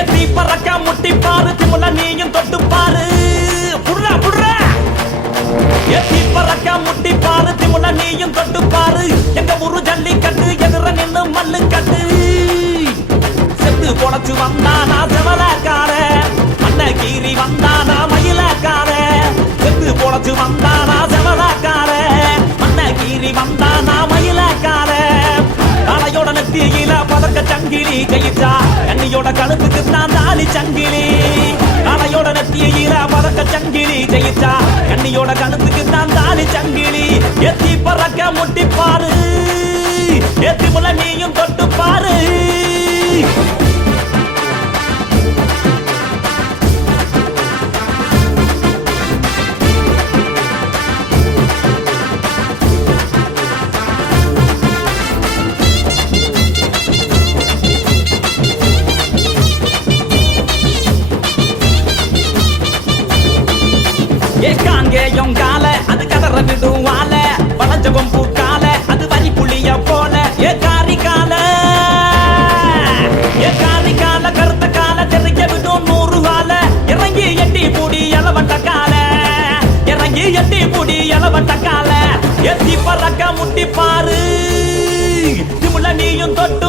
எத்தி பறக்க முட்டி பாரு திமுல நீயும் தொட்டு பாரு புடுறா புடுறா எத்தி பறக்க முட்டி பாரு திமுல நீயும் தொட்டு பாரு எங்க ஊரு ஜல்லிக்கட்டு எதிர நின்னு மல்லு கட்டு செத்து பொழைச்சு வந்தானா செவலக்கார அன்னகீரி வந்தானா மயிலக்கார செத்து பொழைச்சு வந்தானா செவலக்கார அன்னகீரி வந்தானா மயிலக்கார காலையோட நெத்தியில பதக்க சங்கிலி கையிட்டா கண்ணியோட கழுத்துக்கு தான் தாலி சங்கிலி காலையோட நெத்தியில பதக்க சங்கிலி கையிட்டா கண்ணியோட கழுத்துக்கு தான் தாலி சங்கிலி எத்தி பறக்க முட்டி பாரு எத்தி முள்ள நீயும் தொட்டு பாரு கால அது கதற விடுவால வளஞ்சவம் பூக்கால அது வரி புளிய போல ஏ காரி கால கருத்த கால தெரிய விடும் 100 கால இறங்கி எட்டி பூடி எலவட்ட கால இறங்கி எட்டி பூடி எலவட்ட கால எத்தி பறக்க முட்டி பாரு திமுல நீயும் தொட்டு